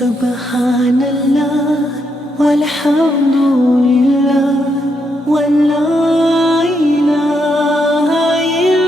Subhanallah walhamdulillah wa la ilaha illallah.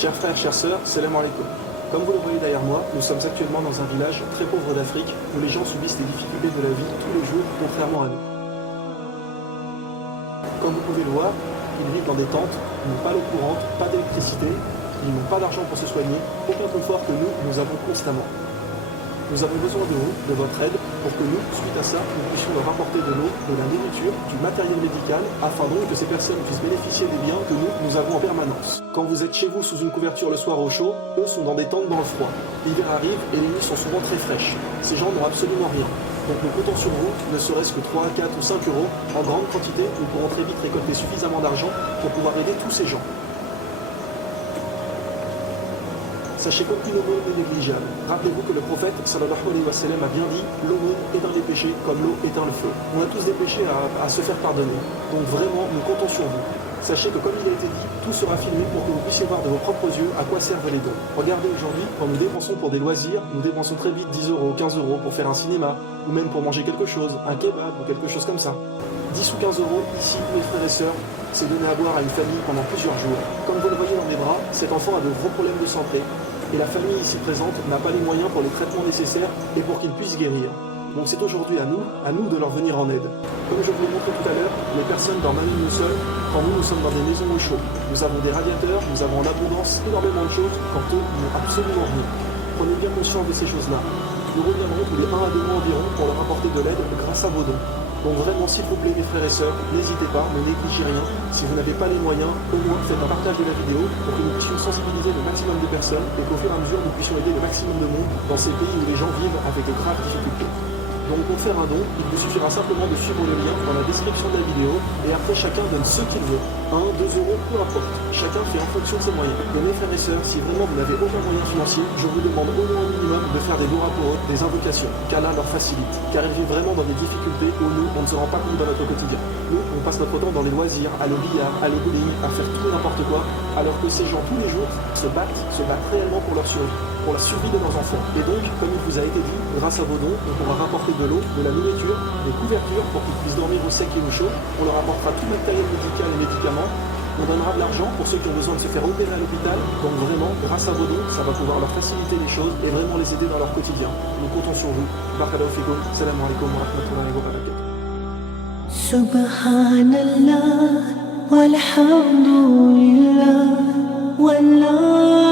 Chers frères, chères sœurs, salam alaikum. Comme vous le voyez derrière moi, nous sommes actuellement dans un village très pauvre d'Afrique où les gens subissent les difficultés de la vie tous les jours, contrairement à nous. Comme vous pouvez le voir, ils vivent dans des tentes, ils n'ont pas l'eau courante, pas d'électricité, ils n'ont pas d'argent pour se soigner, aucun confort que nous avons constamment. Nous avons besoin de vous, de votre aide, pour que nous, suite à ça, nous puissions leur apporter de l'eau, de la nourriture, du matériel médical, afin donc que ces personnes puissent bénéficier des biens que nous avons en permanence. Quand vous êtes chez vous sous une couverture le soir au chaud, eux sont dans des tentes dans le froid. L'hiver arrive et les nuits sont souvent très fraîches. Ces gens n'ont absolument rien. Donc nous comptons sur vous, ne serait-ce que 3, 4 ou 5 euros, en grande quantité, nous pourrons très vite récolter suffisamment d'argent pour pouvoir aider tous ces gens. Sachez qu'aucune aumône n'est négligeable. Rappelez-vous que le prophète sallallahu alayhi wa sallam a bien dit « L'aumône éteint les péchés comme l'eau éteint le feu ». On a tous des péchés à se faire pardonner. Donc vraiment, nous comptons sur vous. Sachez que comme il a été dit, tout sera filmé pour que vous puissiez voir de vos propres yeux à quoi servent les dons. Regardez aujourd'hui, quand nous dépensons pour des loisirs, nous dépensons très vite 10 euros, 15 euros pour faire un cinéma, ou même pour manger quelque chose, un kebab ou quelque chose comme ça. 10 ou 15 euros, ici, mes frères et sœurs, c'est donner à boire à une famille pendant plusieurs jours. Comme vous le voyez dans mes bras, cet enfant a de gros problèmes de santé, et la famille ici présente n'a pas les moyens pour les traitements nécessaires et pour qu'il puisse guérir. Donc c'est aujourd'hui à nous de leur venir en aide. Comme je vous l'ai montré tout à l'heure, les personnes dorment même nous seuls quand nous sommes dans des maisons au chaud. Nous avons des radiateurs, nous avons en abondance énormément de choses quand eux n'ont absolument rien. Prenez bien conscience de ces choses-là. Nous reviendrons tous les 1 à 2 mois environ pour leur apporter de l'aide grâce à vos dons. Donc vraiment, s'il vous plaît, mes frères et sœurs, n'hésitez pas, ne négligez rien. Si vous n'avez pas les moyens, au moins faites un partage de la vidéo pour que nous puissions sensibiliser le maximum de personnes et qu'au fur et à mesure, nous puissions aider le maximum de monde dans ces pays où les gens vivent avec de graves difficultés. Donc pour faire un don, il vous suffira simplement de suivre le lien dans la description de la vidéo et après chacun donne ce qu'il veut. 1, 2 euros, peu importe. Chacun fait en fonction de ses moyens. Et mes frères et sœurs, si vraiment vous n'avez aucun moyen financier, je vous demande au moins au minimum de faire des doigts pour eux, des invocations, qu'Allah leur facilite. Car ils vivent vraiment dans des difficultés où nous, on ne se rend pas compte dans notre quotidien. Nous, on passe notre temps dans les loisirs, à le billard, à le bowling, à faire tout et n'importe quoi, alors que ces gens tous les jours se battent réellement pour leur survie, pour la survie de leurs enfants. Et donc, comme il vous a été dit, grâce à vos dons, on pourra rapporter de l'eau, de la nourriture, des couvertures pour qu'ils puissent dormir au sec et au chaud. On leur apportera tout matériel médical et médicaments. On donnera de l'argent pour ceux qui ont besoin de se faire opérer à l'hôpital. Donc vraiment, grâce à vos dons, ça va pouvoir leur faciliter les choses et vraiment les aider dans leur quotidien. Nous comptons sur vous. Barakallahu fikum. Salam alaikum wa rahmatullahi wa barakatuh. Subhanallah walhamdulillah wa la